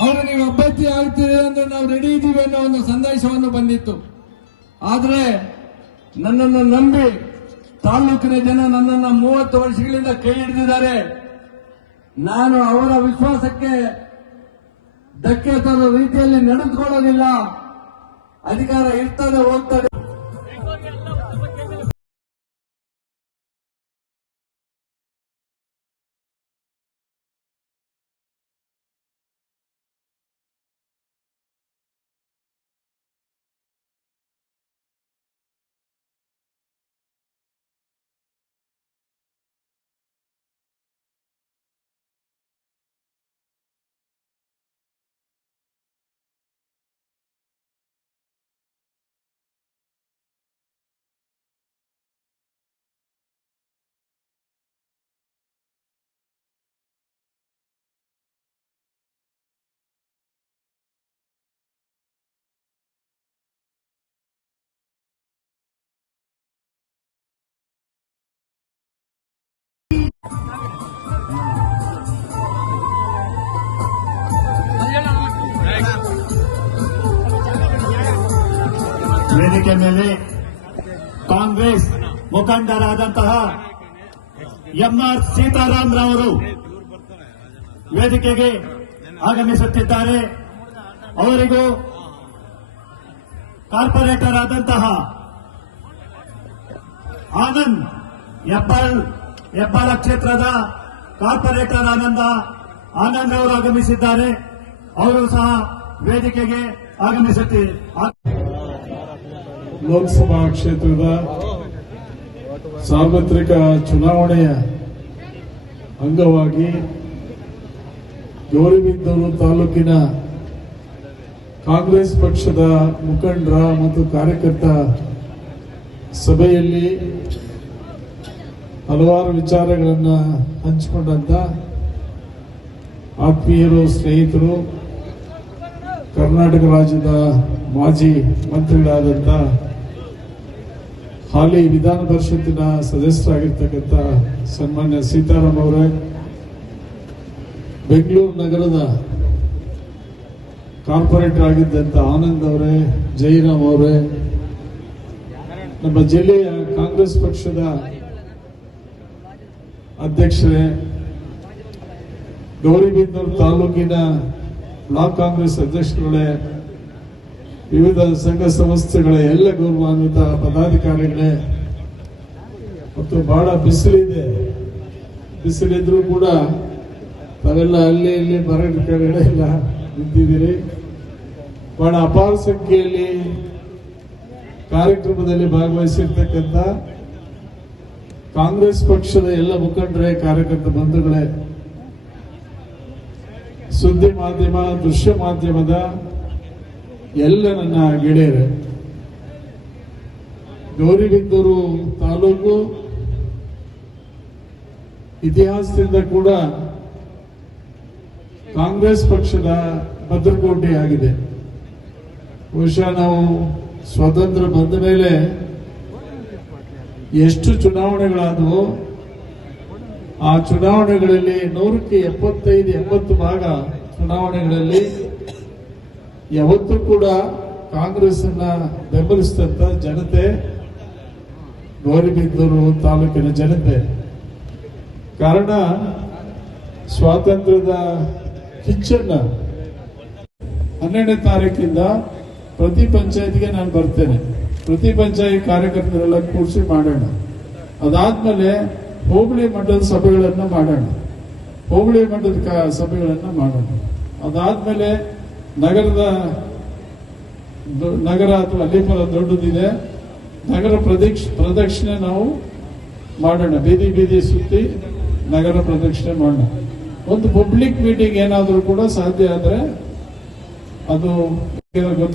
ಅವರು ನೀವು ಅಭ್ಯರ್ಥಿ ಆಗ್ತೀರಿ ಅಂದ್ರೆ ನಾವು ರೆಡಿ ಇದ್ದೀವಿ ಅನ್ನೋ ಒಂದು ಸಂದೇಶವನ್ನು ಬಂದಿತ್ತು. ಆದರೆ ನನ್ನನ್ನು ನಂಬಿ ತಾಲೂಕಿನ ಜನ ನನ್ನನ್ನು 30 ವರ್ಷಗಳಿಂದ ಕೈ ಹಿಡಿದಿದ್ದಾರೆ. ನಾನು ಅವರ ವಿಶ್ವಾಸಕ್ಕೆ ಧಕ್ಕೆ ತರೋ ರೀತಿಯಲ್ಲಿ ನಡೆದುಕೊಳ್ಳೋದಿಲ್ಲ. ಅಧಿಕಾರ ಇರ್ತದೆ, ಹೋಗ್ತದೆ. ವೇದಿಕೆ ಮೇಲೆ ಕಾಂಗ್ರೆಸ್ ಮುಖಂಡರಾದಂತಹ ಎಂಆರ್ ಸೀತಾರಾಮ್ ರವರು ವೇದಿಕೆಗೆ ಆಗಮಿಸುತ್ತಿದ್ದಾರೆ. ಅವರಿಗೂ ಕಾರ್ಪೊರೇಟರ್ ಆದಂತಹ ಆನಂದ್ ಹೆಬ್ಬಾಳ ಕ್ಷೇತ್ರದ ಕಾರ್ಪೊರೇಟರ್ ಆನಂದ್ ಅವರು ಆಗಮಿಸಿದ್ದಾರೆ. ಅವರು ಸಹ ವೇದಿಕೆಗೆ ಆಗಮಿಸುತ್ತಿದ್ದಾರೆ. ಲೋಕಸಭಾ ಕ್ಷೇತ್ರದ ಸಾರ್ವತ್ರಿಕ ಚುನಾವಣೆಯ ಅಂಗವಾಗಿ ಗೌರಿಬಿದನೂರು ತಾಲೂಕಿನ ಕಾಂಗ್ರೆಸ್ ಪಕ್ಷದ ಮುಖಂಡರ ಮತ್ತು ಕಾರ್ಯಕರ್ತ ಸಭೆಯಲ್ಲಿ ಹಲವಾರು ವಿಚಾರಗಳನ್ನು ಹಂಚಿಕೊಂಡಂತ ಆತ್ಮೀಯರು, ಸ್ನೇಹಿತರು, ಕರ್ನಾಟಕ ರಾಜ್ಯದ ಮಾಜಿ ಮಂತ್ರಿಗಳಾದಂಥ ಹಾಲಿ ವಿಧಾನ ಪರಿಷತ್ತಿನ ಸದಸ್ಯರಾಗಿರ್ತಕ್ಕಂಥ ಸನ್ಮಾನ್ಯ ಸೀತಾರಾಮ್ ಅವರೇ, ಬೆಂಗಳೂರು ನಗರದ ಕಾರ್ಪೊರೇಟರ್ ಆಗಿದ್ದಂಥ ಆನಂದ್ ಅವರೇ, ಜಯರಾಮ್ ಅವರೇ, ನಮ್ಮ ಜಿಲ್ಲೆಯ ಕಾಂಗ್ರೆಸ್ ಪಕ್ಷದ ಅಧ್ಯಕ್ಷರೇ, ಗೌರಿಬಿದನೂರು ತಾಲೂಕಿನ ಬ್ಲಾಕ್ ಕಾಂಗ್ರೆಸ್ ಅಧ್ಯಕ್ಷರುಗಳೇ, ವಿವಿಧ ಸಂಘ ಸಂಸ್ಥೆಗಳ ಎಲ್ಲ ಗೌರವಾನ್ವಿತ ಪದಾಧಿಕಾರಿಗಳೇ, ಮತ್ತು ಬಹಳ ಬಿಸಿಲಿದ್ರೂ ಕೂಡ ತಾವೆಲ್ಲ ಅಲ್ಲಿ ಇಲ್ಲಿ ಮರದ ಕೆಳಗಡೆ ಎಲ್ಲ ನಿಂತಿದ್ದೀರಿ. ಬಹಳ ಅಪಾರ ಸಂಖ್ಯೆಯಲ್ಲಿ ಕಾರ್ಯಕ್ರಮದಲ್ಲಿ ಭಾಗವಹಿಸಿರ್ತಕ್ಕಂಥ ಕಾಂಗ್ರೆಸ್ ಪಕ್ಷದ ಎಲ್ಲ ಮುಖಂಡರೇ, ಕಾರ್ಯಕರ್ತ ಬಂಧುಗಳೇ, ಸುದ್ದಿ ಮಾಧ್ಯಮ, ದೃಶ್ಯ ಮಾಧ್ಯಮದ ಎಲ್ಲ ನನ್ನ ಗೆಳೆಯರೇ, ಗೌರಿಬಿದನೂರು ತಾಲೂಕು ಇತಿಹಾಸದಿಂದ ಕೂಡ ಕಾಂಗ್ರೆಸ್ ಪಕ್ಷದ ಭದ್ರಕೋಟೆ ಆಗಿದೆ. ಬಹುಶಃ ನಾವು ಸ್ವಾತಂತ್ರ್ಯ ಬಂದ ಮೇಲೆ ಎಷ್ಟು ಚುನಾವಣೆಗಳಾದವು, ಆ ಚುನಾವಣೆಗಳಲ್ಲಿ 100ಕ್ಕೆ 75-80 ಭಾಗ ಚುನಾವಣೆಗಳಲ್ಲಿ ಯಾವತ್ತೂ ಕೂಡ ಕಾಂಗ್ರೆಸ್ ಅನ್ನ ಬೆಂಬಲಿಸಿದಂತ ಜನತೆ ಗೌರಿಬಿದನೂರು ತಾಲೂಕಿನ ಜನತೆ. ಕಾರಣ ಸ್ವಾತಂತ್ರ್ಯದ ಕಿಚ್ಚನ್ನ 12ನೇ ತಾರೀಕಿಂದ ಪ್ರತಿ ಪಂಚಾಯತ್ಗೆ ನಾನು ಬರ್ತೇನೆ. ಪ್ರತಿ ಪಂಚಾಯತ್ ಕಾರ್ಯಕರ್ತರೆಲ್ಲ ಕೂರಿಸಿ ಮಾಡೋಣ. ಅದಾದ್ಮೇಲೆ ಹೋಬಳಿ ಮಟ್ಟದ ಸಭೆಗಳನ್ನು ಮಾಡೋಣ. ಅದಾದ್ಮೇಲೆ ನಗರ ಅಥವಾ ಅಲ್ಲಿಪುರ ದೊಡ್ಡದಿದೆ, ನಗರ ಪ್ರದಕ್ಷಿಣೆ ನಾವು ಮಾಡೋಣ. ಬೀದಿ ಸುತ್ತಿ ನಗರ ಪ್ರದಕ್ಷಿಣೆ ಮಾಡೋಣ. ಒಂದು ಪಬ್ಲಿಕ್ ಮೀಟಿಂಗ್ ಏನಾದರೂ ಕೂಡ ಸಾಧ್ಯ ಆದ್ರೆ ಅದು ಗೊತ್ತಾಗ